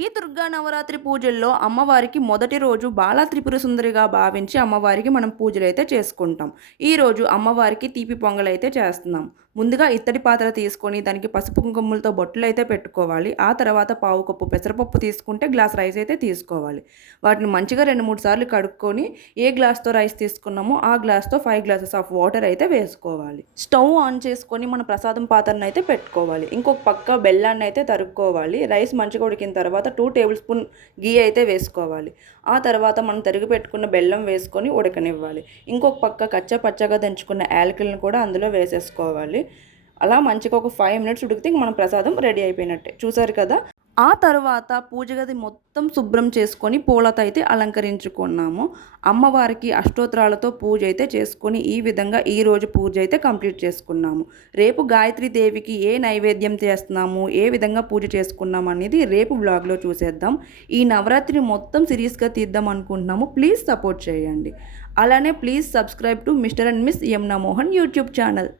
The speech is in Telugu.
ఈ దుర్గా నవరాత్రి పూజల్లో అమ్మవారికి మొదటి రోజు బాలా త్రిపుర సుందరిగా భావించి అమ్మవారికి మనం పూజలు అయితే చేసుకుంటాం ఈరోజు అమ్మవారికి తీపి పొంగలైతే చేస్తున్నాం. ముందుగా ఇత్తడి పాత్ర తీసుకొని దానికి పసుపు కుంకుమలతో బొట్టులు అయితే పెట్టుకోవాలి. ఆ తర్వాత పావు కప్పు పెసరపప్పు తీసుకుంటే గ్లాస్ రైస్ అయితే తీసుకోవాలి. వాటిని మంచిగా రెండు మూడు సార్లు కడుక్కొని ఏ గ్లాస్తో రైస్ తీసుకున్నామో ఆ గ్లాస్తో ఫైవ్ గ్లాసెస్ ఆఫ్ వాటర్ అయితే వేసుకోవాలి. స్టవ్ ఆన్ చేసుకొని మన ప్రసాదం పాత్రను అయితే పెట్టుకోవాలి. ఇంకొక పక్క బెల్లాన్ని అయితే తరుక్కోవాలి. రైస్ మంచిగా ఉడికిన తర్వాత టూ టేబుల్ స్పూన్ గీ అయితే వేసుకోవాలి. ఆ తర్వాత మనం తరిగి పెట్టుకున్న బెల్లం వేసుకొని ఉడకనివ్వాలి. ఇంకొక పక్క కచ్చ పచ్చగా దంచుకున్న యాలకులను కూడా అందులో వేసేసుకోవాలి. అలా మంచిగా ఒక ఫైవ్ మినిట్స్ ఉడికితే ఇంక మన ప్రసాదం రెడీ అయిపోయినట్టే. చూసారు కదా? ఆ తర్వాత పూజ గది మొత్తం శుభ్రం చేసుకొని పూలతో అయితే అలంకరించుకున్నాము. అమ్మవారికి అష్టోత్తరాలతో పూజ అయితే చేసుకొని ఈ విధంగా ఈరోజు పూజ అయితే కంప్లీట్ చేసుకున్నాము. రేపు గాయత్రి దేవికి ఏ నైవేద్యం చేస్తున్నాము ఏ విధంగా పూజ చేసుకున్నాము అనేది రేపు బ్లాగ్లో చూసేద్దాం. ఈ నవరాత్రి మొత్తం సిరీస్గా తీద్దాం అనుకుంటున్నాము. ప్లీజ్ సపోర్ట్ చేయండి. అలానే please subscribe to mister and miss Yamuna Mohan YouTube channel